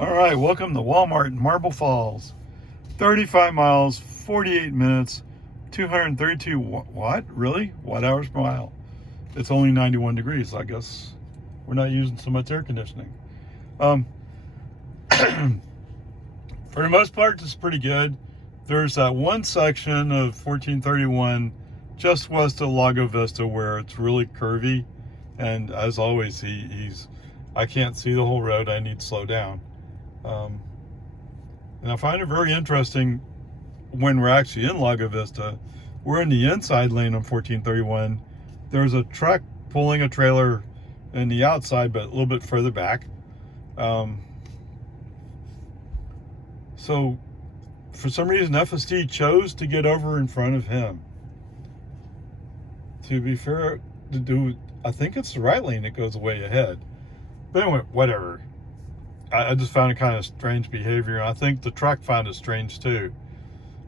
All right, welcome to Walmart in Marble Falls. 35 miles, 48 minutes, 232 what? Really? Watt-hours per mile. It's only 91 degrees. I guess we're not using so much air conditioning. For the most part, it's pretty good. There's that one section of 1431 just west of Lago Vista where it's really curvy, and as always, I can't see the whole road. I need to slow down. And I find it very interesting when we're actually in Lago Vista. We're in the inside lane on 1431. There's a truck pulling a trailer in the outside, but a little bit further back. So for some reason, FSD chose to get over in front of him. To be fair, I think it's the right lane that goes way ahead. But anyway, whatever. I just found it kind of strange behavior, and I think the truck found it strange too.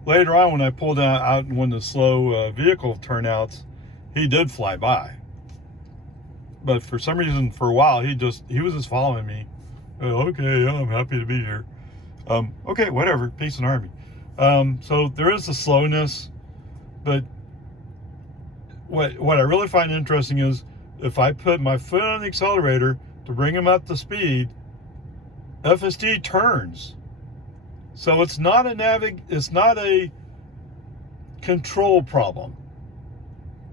Later on, when I pulled out in one of the slow vehicle turnouts, he did fly by. But for some reason, for a while, he was just following me. Oh, okay, yeah, I'm happy to be here. Okay, whatever, peace and harmony. So there is a slowness, but what I really find interesting is if I put my foot on the accelerator to bring him up to speed, FSD turns. So it's not a control problem.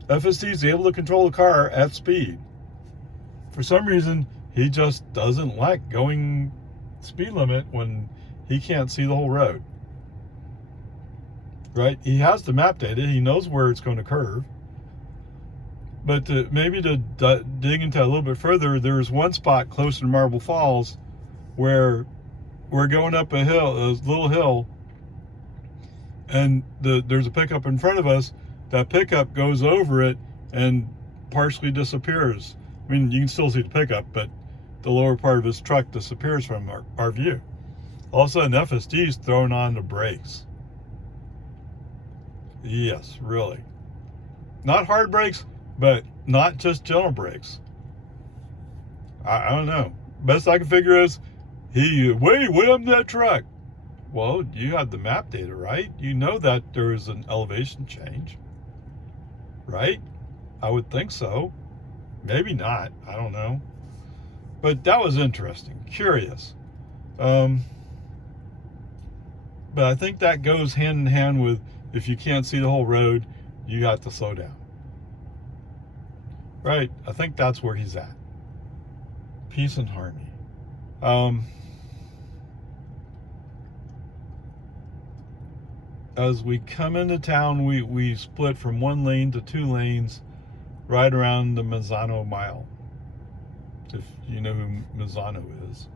FSD is able to control the car at speed. For some reason, he just doesn't like going speed limit when he can't see the whole road. Right? He has the map data. He knows where it's going to curve. But maybe to dig into a little bit further, there's one spot close to Marble Falls where we're going up a little hill, and there's a pickup in front of us. That pickup goes over it and partially disappears. I mean, you can still see the pickup, but the lower part of his truck disappears from our view. All of a sudden, FSD's throwing on the brakes. Yes, really. Not hard brakes, but not just gentle brakes. I don't know. Best I can figure is, wait up that truck. Well, you have the map data, right? You know that there's an elevation change, right? I would think so. Maybe not. I don't know. But that was interesting. Curious. But I think that goes hand in hand with, if you can't see the whole road, you got to slow down. Right? I think that's where he's at. Peace and harmony. As we come into town, we split from one lane to two lanes right around the Mazzano Mile, if you know who Mazzano is.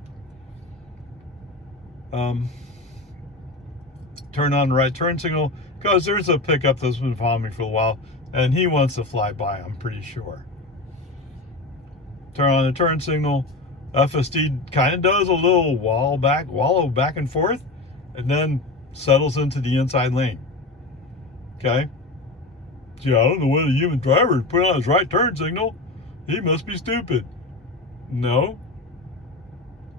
Turn on the right turn signal, because there's a pickup that's been following me for a while, and he wants to fly by, I'm pretty sure. Turn on the turn signal. FSD kind of does a little wallow back and forth, and then settles into the inside lane. Okay? Gee, I don't know whether the human driver put on his right turn signal. He must be stupid. No.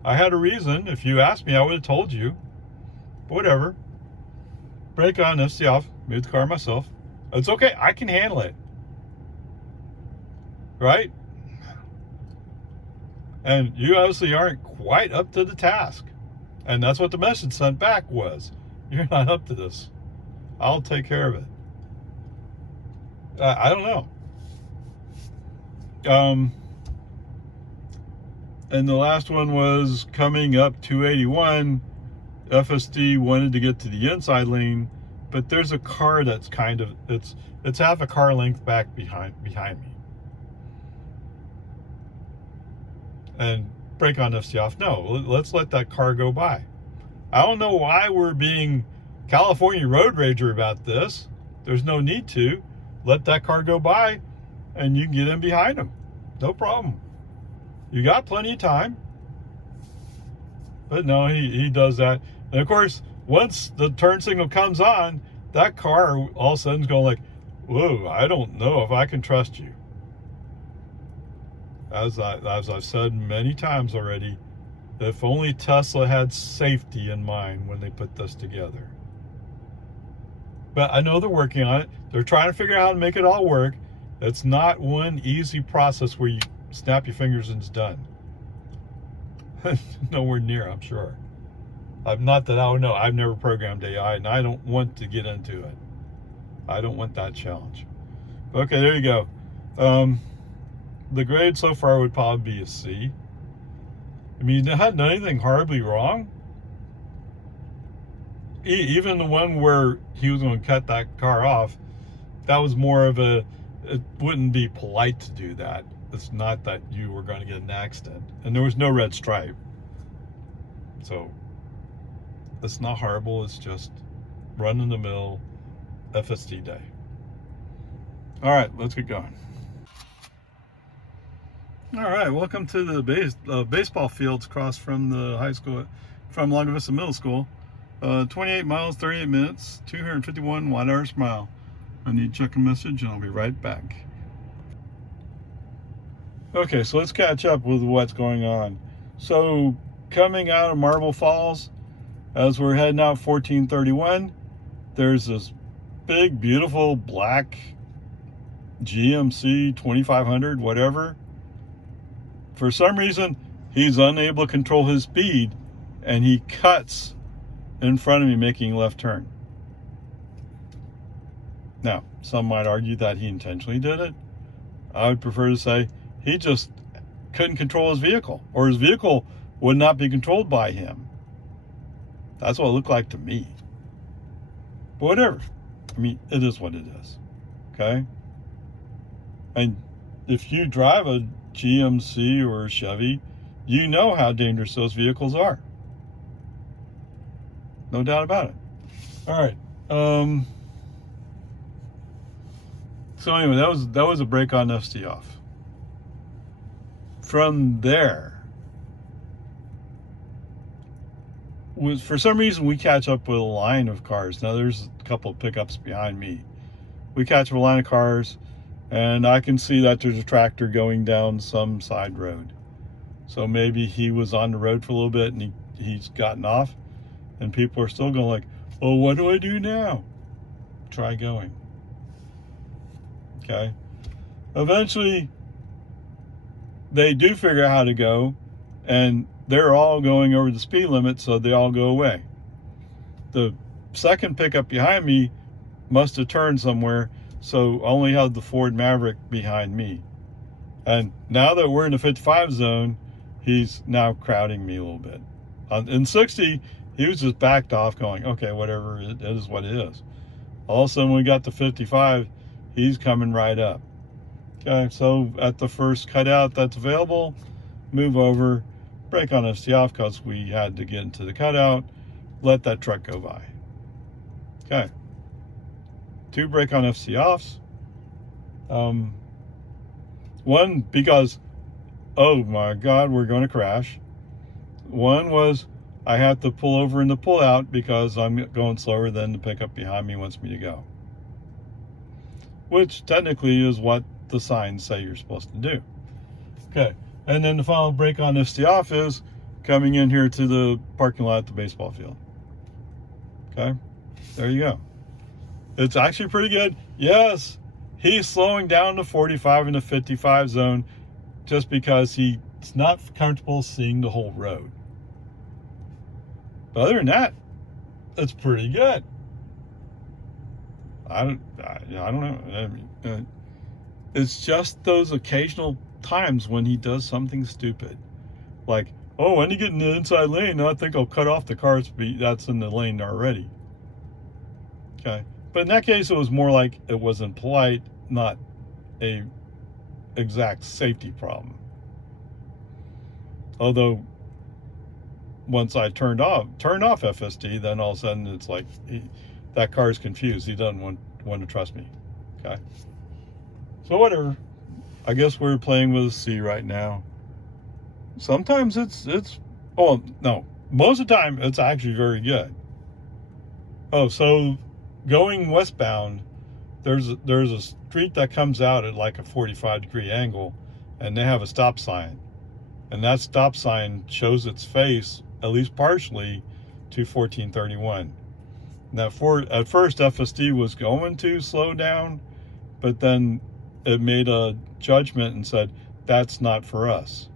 I had a reason. If you asked me, I would have told you. But whatever. Brake on, FSD off. Move the car myself. It's okay. I can handle it. Right? And you obviously aren't quite up to the task. And that's what the message sent back was. You're not up to this. I'll take care of it. I don't know. And the last one was coming up 281. FSD wanted to get to the inside lane, but there's a car that's it's half a car length back behind me. And brake on, FSD off. No, let's let that car go by. I don't know why we're being California road rager about this. There's no need to. Let that car go by, and you can get in behind him. No problem. You got plenty of time. But no, he does that. And of course, once the turn signal comes on, that car all of a sudden is going like, whoa, I don't know if I can trust you. As I've said many times already, If only Tesla had safety in mind when they put this together. But I know they're working on it. They're trying to figure out how to make it all work. It's not one easy process where you snap your fingers and it's done. Nowhere near, I'm sure. Not that I don't know. I've never programmed AI, and I don't want to get into it. I don't want that challenge. Okay, there you go. The grade so far would probably be a C. I mean, it hadn't done anything horribly wrong. Even the one where he was going to cut that car off, that was more of it wouldn't be polite to do that. It's not that you were going to get an accident. And there was no red stripe. So, it's not horrible. It's just run-in-the-mill FSD day. All right, let's get going. All right, welcome to the baseball fields across from the high school, from Lago Vista Middle School. 28 miles, 38 minutes, 251 watt-hours per mile. I need to check a message and I'll be right back. Okay, so let's catch up with what's going on. So coming out of Marble Falls, as we're heading out 1431, there's this big, beautiful black GMC 2500, whatever. For some reason, he's unable to control his speed and he cuts in front of me, making a left turn. Now, some might argue that he intentionally did it. I would prefer to say he just couldn't control his vehicle, or his vehicle would not be controlled by him. That's what it looked like to me. But whatever. I mean, it is what it is. Okay? And if you drive a GMC or a Chevy, you know how dangerous those vehicles are. No doubt about it. All right. So anyway, that was a break on FSD off. From there, for some reason we catch up with a line of cars. Now there's a couple of pickups behind me. We catch up a line of cars, and I can see that there's a tractor going down some side road. So maybe he was on the road for a little bit and he's gotten off. And people are still going like, oh, what do I do now? Try going. Okay. Eventually, they do figure out how to go, and they're all going over the speed limit, so they all go away. The second pickup behind me must have turned somewhere, so I only have the Ford Maverick behind me. And now that we're in the 55 zone, he's now crowding me a little bit. In 60, he was just backed off going, okay, whatever, it is what it is. All of a sudden, when we got to 55, he's coming right up. Okay, so at the first cutout that's available, move over, brake on FSD off because we had to get into the cutout, let that truck go by. Okay. 2 brake on FSD offs. 1, because, oh my God, we're going to crash. 1 was, I have to pull over in the pull out because I'm going slower than the pickup behind me wants me to go. Which technically is what the signs say you're supposed to do. Okay, and then the final brake on FSD off is coming in here to the parking lot at the baseball field. Okay, there you go. It's actually pretty good. Yes, he's slowing down to 45 in the 55 zone just because he's not comfortable seeing the whole road. But other than that, it's pretty good. I don't know. I mean, it's just those occasional times when he does something stupid. Like, oh, when you get in the inside lane, I think I'll cut off the car that's in the lane already. Okay. But in that case, it was more like it wasn't polite, not a exact safety problem. Although, once I turned off FSD, then all of a sudden it's like that car is confused. He doesn't want to trust me. Okay. So whatever. I guess we're playing with a C right now. Sometimes it's oh no, most of the time it's actually very good. Oh, so going westbound, there's a street that comes out at like a 45-degree angle, and they have a stop sign. And that stop sign shows its face, at least partially, to 1431. Now, at first, FSD was going to slow down, but then it made a judgment and said, that's not for us.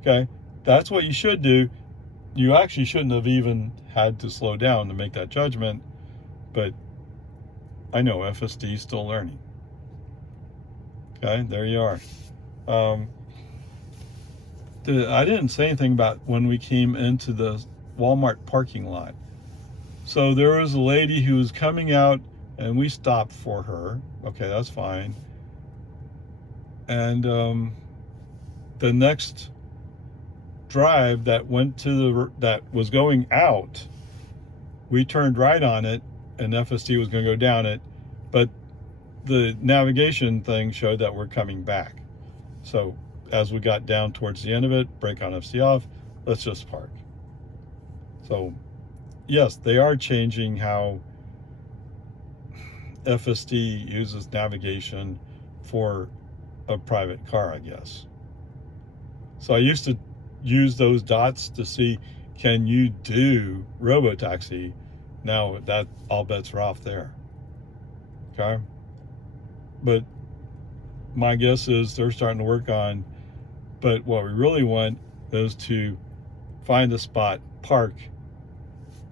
Okay, that's what you should do. You actually shouldn't have even had to slow down to make that judgment, but I know FSD is still learning. Okay, there you are. I didn't say anything about when we came into the Walmart parking lot. So there was a lady who was coming out, and we stopped for her. Okay, that's fine. And the next drive that went to that was going out, we turned right on it, and FSD was going to go down it, but the navigation thing showed that we're coming back. So as we got down towards the end of it, brake on, FSD off, let's just park. So yes, they are changing how FSD uses navigation for a private car, I guess. So I used to use those dots to see, can you do robotaxi? Now that all bets are off there. Okay, but my guess is they're starting to work on, but what we really want is to find a spot, park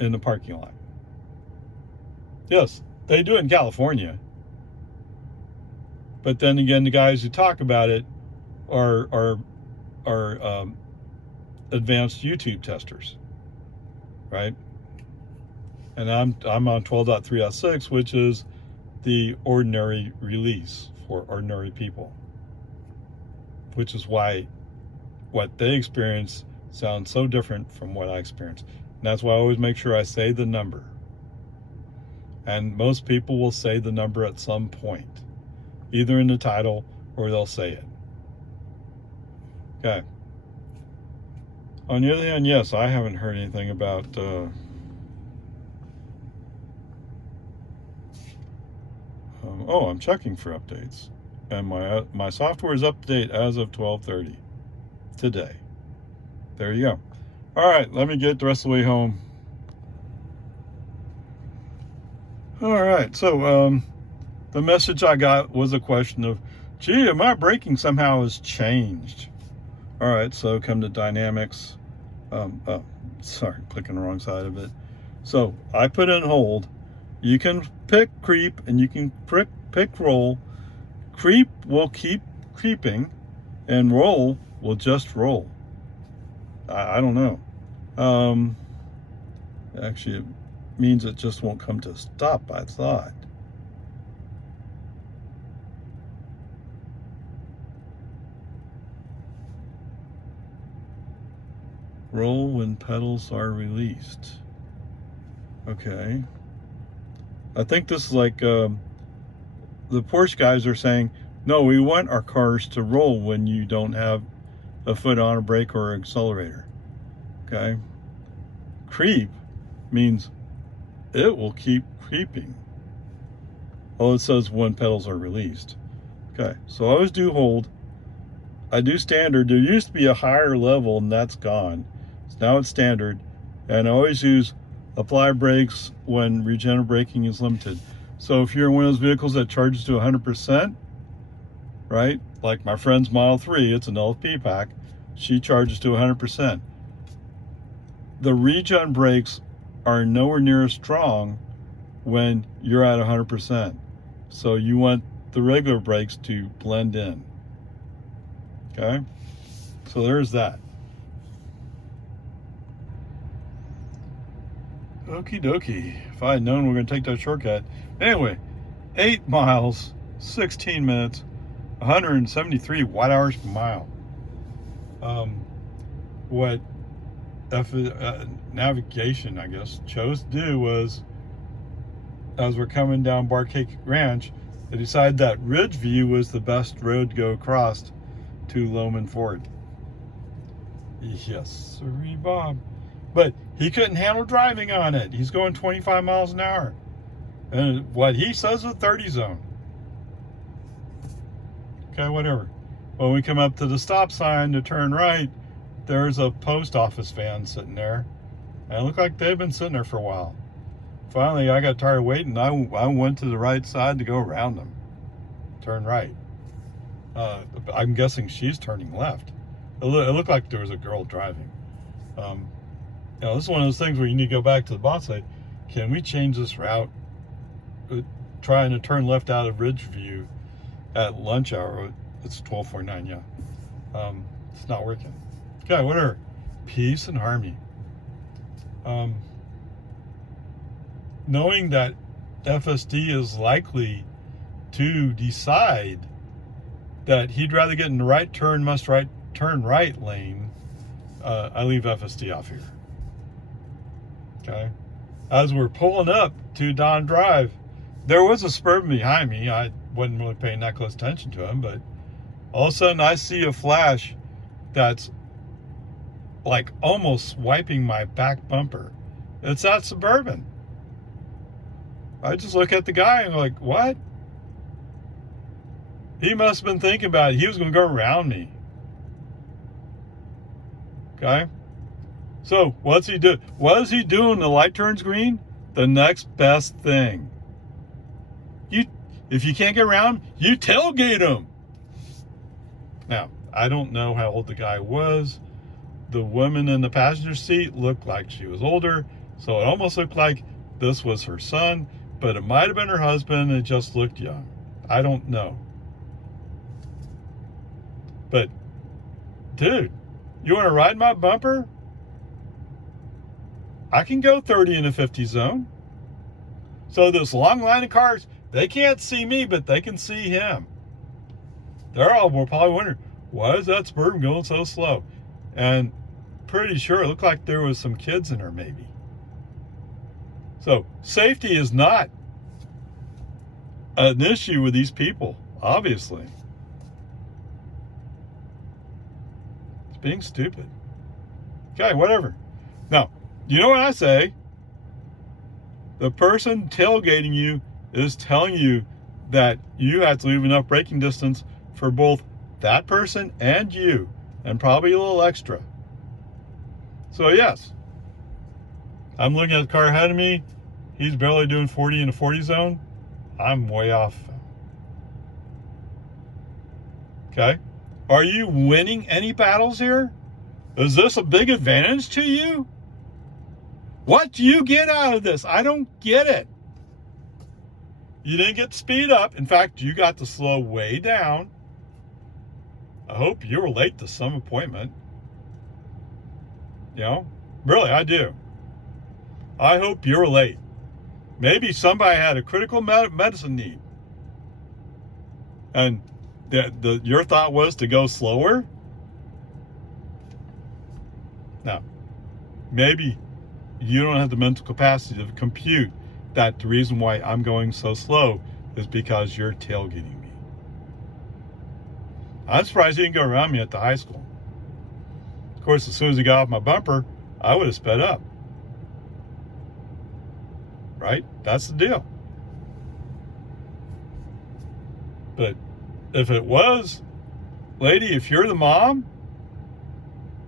in the parking lot. Yes, they do it in California, but then again, the guys who talk about it are advanced YouTube testers, right? And I'm on 12.3.6, which is the ordinary release for ordinary people, which is why what they experience sounds so different from what I experience. And that's why I always make sure I say the number. And most people will say the number at some point, either in the title or they'll say it. Okay. On the other hand, yes, I haven't heard anything about I'm checking for updates, and my software is update as of 12:30 today. There you go. All right, let me get the rest of the way home. All right, so the message I got was a question of, gee, my braking somehow has changed. All right, so come to dynamics. Sorry, clicking the wrong side of it. So I put in hold. You can pick creep and you can pick roll. Creep will keep creeping and roll will just roll. I don't know. Actually, it means it just won't come to a stop, I thought. Roll when pedals are released. Okay. I think this is like the Porsche guys are saying, no, we want our cars to roll when you don't have a foot on a brake or accelerator. Okay. Creep means it will keep creeping. Oh, it says when pedals are released. Okay, so I always do hold. I do standard. There used to be a higher level and that's gone. So now it's standard. And I always use apply brakes when regenerative braking is limited. So if you're in one of those vehicles that charges to 100%, right? Like my friend's Model 3, it's an LFP pack. She charges to 100%. The regen brakes are nowhere near as strong when you're at 100%. So you want the regular brakes to blend in. Okay? So there's that. Okie dokie. If I had known we were going to take that shortcut. Anyway, 8 miles, 16 minutes, 173 watt hours per mile. What navigation, I guess, chose to do was, as we're coming down Barcake Ranch, they decided that Ridgeview was the best road to go across to Loman Ford. Yes, sirree, Bob. But he couldn't handle driving on it. He's going 25 miles an hour. And what he says is a 30 zone. Okay, whatever. When we come up to the stop sign to turn right, there's a post office van sitting there. And it looked like they've been sitting there for a while. Finally, I got tired of waiting. I went to the right side to go around them. Turn right. I'm guessing she's turning left. It looked like there was a girl driving. This is one of those things where you need to go back to the boss and say, can we change this route? Trying to turn left out of Ridgeview at lunch hour. It's 12:49, yeah. It's not working. Okay, whatever. Peace and harmony. Knowing that FSD is likely to decide that he'd rather get in the right turn lane, I leave FSD off here. Okay. As we're pulling up to Don Drive, there was a Suburban behind me. I wasn't really paying that close attention to him, but all of a sudden I see a flash that's like almost swiping my back bumper. It's that Suburban. I just look at the guy and I'm like, what? He must have been thinking about it. He was going to go around me. Okay? So, what's he do? What is he doing? The light turns green? The next best thing. If you can't get around, you tailgate him. Now, I don't know how old the guy was. The woman in the passenger seat looked like she was older, so it almost looked like this was her son, but it might have been her husband and it just looked young. I don't know. But, dude, you want to ride my bumper? I can go 30 in the 50 zone. So this long line of cars, they can't see me, but they can see him. They're all probably wondering, why is that Suburban going so slow? And pretty sure it looked like there was some kids in there maybe. So safety is not an issue with these people, obviously. It's being stupid. Okay, whatever. Now, you know what I say? The person tailgating you is telling you that you have to leave enough braking distance for both that person and you, and probably a little extra. So yes, I'm looking at the car ahead of me. He's barely doing 40 in the 40 zone. I'm way off. Okay. Are you winning any battles here? Is this a big advantage to you? What do you get out of this? I don't get it. You didn't get to speed up. In fact, you got to slow way down. I hope you were late to some appointment. You know, really, I do. I hope you were late. Maybe somebody had a critical medicine need. And your thought was to go slower? Now, maybe you don't have the mental capacity to compute that the reason why I'm going so slow is because you're tailgating me. I'm surprised he didn't go around me at the high school. Of course, as soon as he got off my bumper, I would have sped up. Right? That's the deal. But if it was, lady, if you're the mom,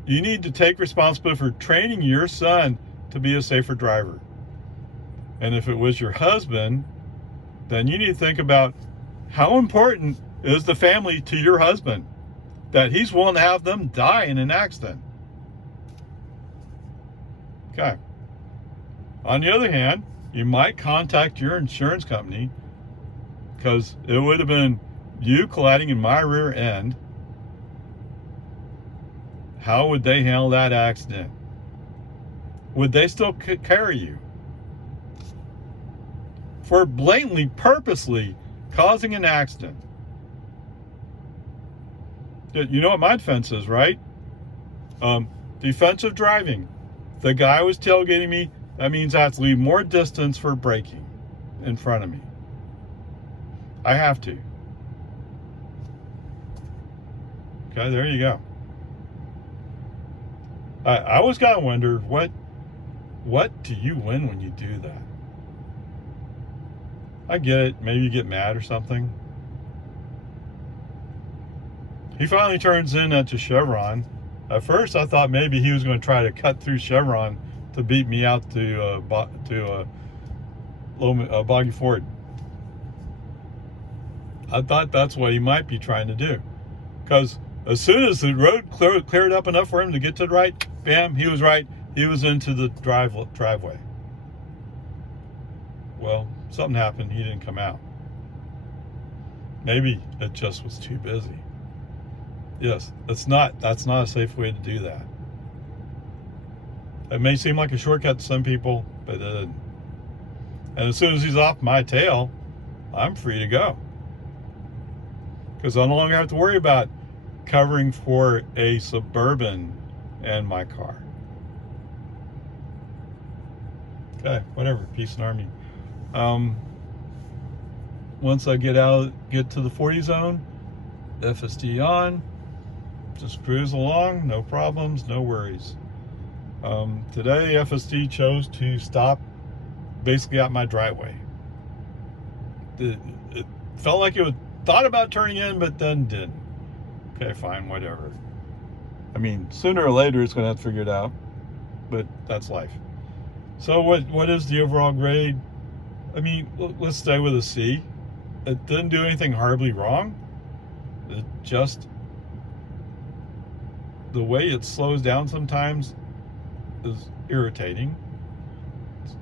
you need to take responsibility for training your son to be a safer driver. And if it was your husband, then you need to think about how important is the family to your husband that he's willing to have them die in an accident. Okay. On the other hand, you might contact your insurance company because it would have been you colliding in my rear end. How would they handle that accident? Would they still carry you for blatantly, purposely causing an accident? You know what my defense is, right? Defensive driving. The guy was tailgating me. That means I have to leave more distance for braking in front of me. I have to. Okay, there you go. I always gotta wonder what do you win when you do that? I get it. Maybe you get mad or something. he finally turns in at the Chevron. At first, I thought maybe he was going to try to cut through Chevron to beat me out to Boggy Ford. I thought that's what he might be trying to do, because as soon as the road cleared up enough for him to get to the right, bam, he was right. He was into the driveway. Well, something happened. He didn't come out. Maybe it just was too busy. Yes, that's not a safe way to do that. It may seem like a shortcut to some people, but it isn't. And as soon as he's off my tail, I'm free to go, because I no longer have to worry about covering for a Suburban and my car. Okay, whatever. Peace and Army. Once I get to the 40 zone, FSD on, just cruise along, no problems, no worries. Today, FSD chose to stop basically at my driveway. It felt like it thought about turning in, but then didn't. Okay, fine, whatever. I mean, sooner or later it's going to have to figure it out, but that's life. So what is the overall grade? I mean, let's stay with a C. It didn't do anything horribly wrong. It just, the way it slows down sometimes is irritating,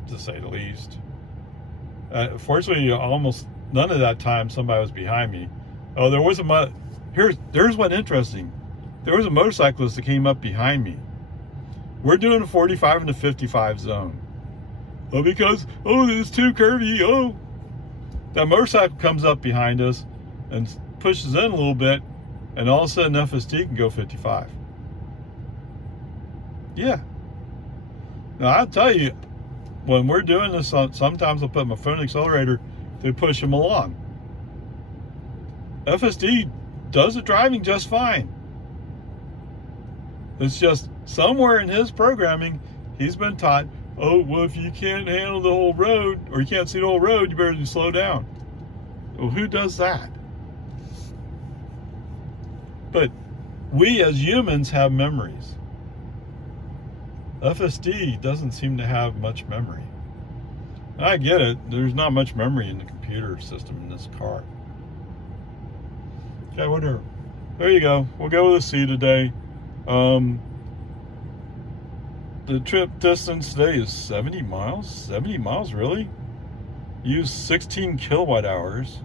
to say the least. Fortunately, almost none of that time somebody was behind me. Oh, there was there's what interesting. There was a motorcyclist that came up behind me. We're doing a 45 and a 55 zone. Oh, because, it's too curvy. Oh, that motorcycle comes up behind us and pushes in a little bit, and all of a sudden FSD can go 55. Yeah. Now, I'll tell you, when we're doing this, sometimes I'll put my foot on the accelerator to push him along. FSD does the driving just fine. It's just somewhere in his programming, he's been taught, oh, well, if you can't handle the whole road, or you can't see the whole road, you better just slow down. Well, who does that? But we as humans have memories. FSD doesn't seem to have much memory. I get it. There's not much memory in the computer system in this car. Okay, whatever. There you go. We'll go with a C today. The trip distance today is 70 miles. 70 miles, really? Use 16 kilowatt hours.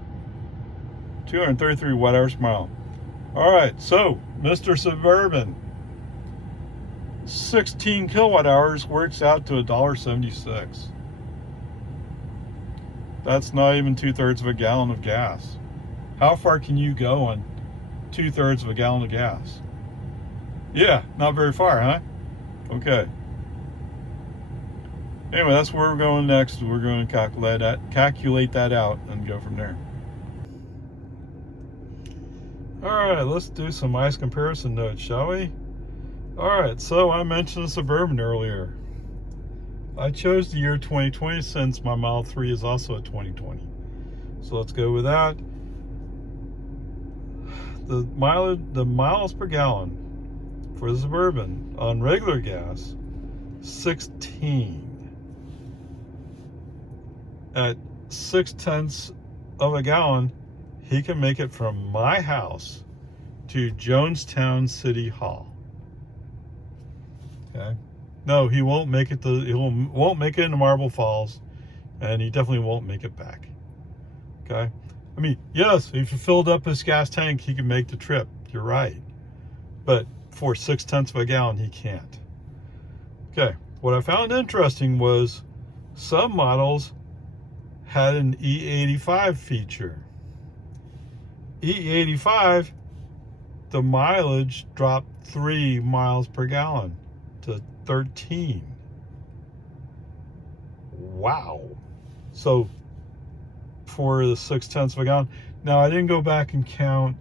233 watt hours per mile. All right, so Mr. Suburban, 16 kilowatt hours works out to $1.76. That's not even 2/3 of a gallon of gas. How far can you go on 2/3 of a gallon of gas? Yeah, not very far, huh? Okay. Anyway, that's where we're going next. We're going to calculate that out and go from there. All right, let's do some ice comparison notes, shall we? All right, so I mentioned the Suburban earlier. I chose the year 2020 since my Model 3 is also a 2020. So let's go with that. The miles per gallon for the Suburban on regular gas, 16. At 0.6 of a gallon, he can make it from my house to Jonestown City Hall. Okay. No, he won't make it won't make it into Marble Falls, and he definitely won't make it back. Okay. I mean, yes, if he filled up his gas tank, he can make the trip. You're right. But for 0.6 of a gallon, he can't. Okay. What I found interesting was some models had an E85 feature. E85, the mileage dropped 3 miles per gallon to 13. Wow. So for the 0.6 of a gallon. Now I didn't go back and count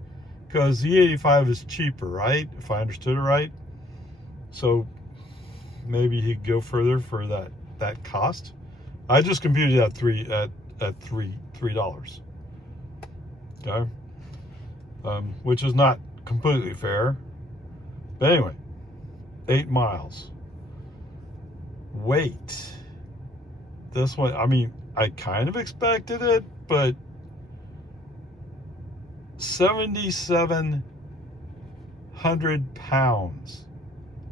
because E85 is cheaper, right? If I understood it right. So maybe he'd go further for that cost. I just computed at $3. Okay. Which is not completely fair. But anyway, 8 miles. Wait. This one, I mean, I kind of expected it, but 7,700 pounds.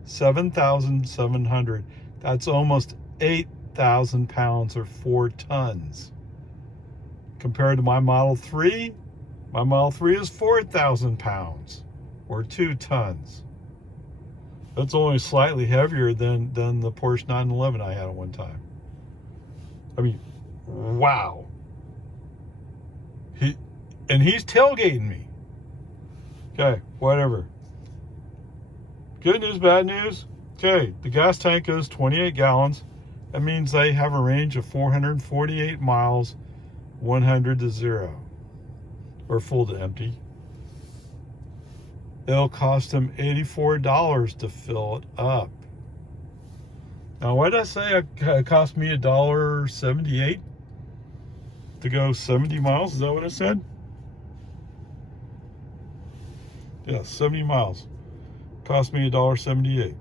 7,700. That's almost 8,000 pounds or 4 tons. Compared to my Model 3, my Model 3 is 4,000 pounds or 2 tons. That's only slightly heavier than the Porsche 911 I had at one time. I mean, wow. He's tailgating me. Okay, whatever. Good news, bad news. Okay, the gas tank is 28 gallons. That means they have a range of 448 miles, 100 to 0, or full to empty. It'll cost him $84 to fill it up. Now, what did I say? It cost me $1.78 to go 70 miles. Is that what I said? Yeah, 70 miles. Cost me $1.78.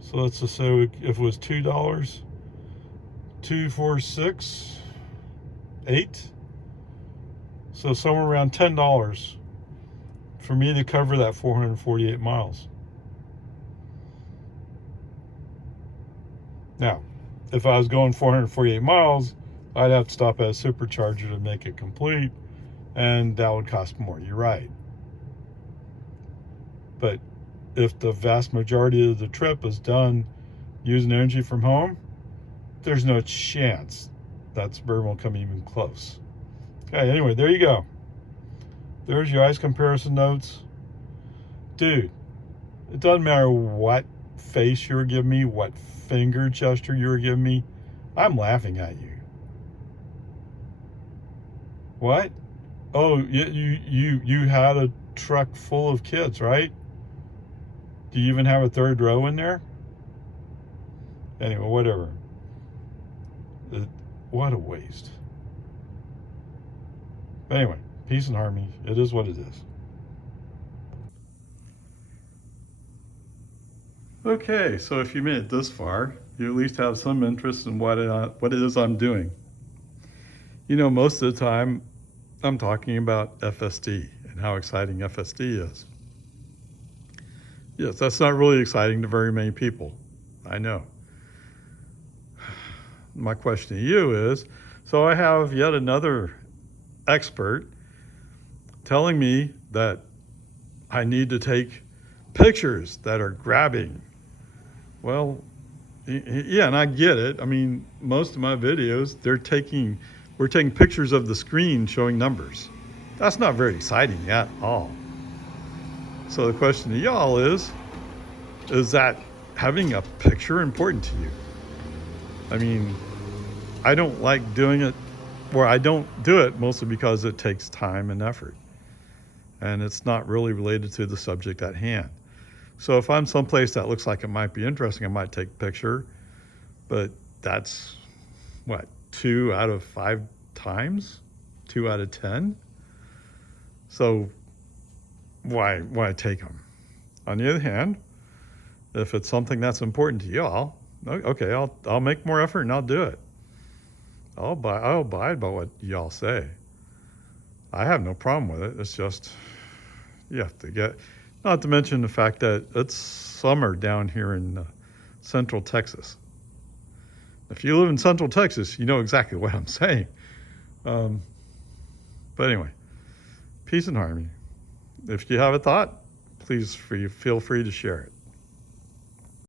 So let's just say if it was $2, 2, 4, 6, 8. So somewhere around $10 for me to cover that 448 miles. Now, if I was going 448 miles, I'd have to stop at a supercharger to make it complete, and that would cost more. You're right. But if the vast majority of the trip is done using energy from home, there's no chance that Suburban will come even close. Okay, anyway, there you go. There's your ICE comparison notes. Dude, it doesn't matter what face you were giving me, what finger gesture you were giving me, I'm laughing at you. What? Oh, you had a truck full of kids, right? Do you even have a third row in there? Anyway, whatever. What a waste. But anyway, peace and harmony. It is what it is. Okay, so if you made it this far, you at least have some interest in what it is I'm doing. You know, most of the time, I'm talking about FSD and how exciting FSD is. Yes, that's not really exciting to very many people. I know. My question to you is, so I have yet another expert telling me that I need to take pictures that are grabbing. Well, yeah, and I get it. I mean, most of my videos, we're taking pictures of the screen showing numbers. That's not very exciting at all. So the question to y'all is that having a picture important to you? I mean, I don't like doing it, or I don't do it mostly because it takes time and effort. And it's not really related to the subject at hand. So if I'm someplace that looks like it might be interesting, I might take a picture, but that's, what, 2 out of 5 times? 2 out of 10? So why take them? On the other hand, if it's something that's important to y'all, okay, I'll make more effort and I'll do it. I'll abide by what y'all say. I have no problem with it. It's just, you have to get, not to mention the fact that it's summer down here in Central Texas. If you live in Central Texas, you know exactly what I'm saying. But anyway, peace and harmony. If you have a thought, please feel free to share it.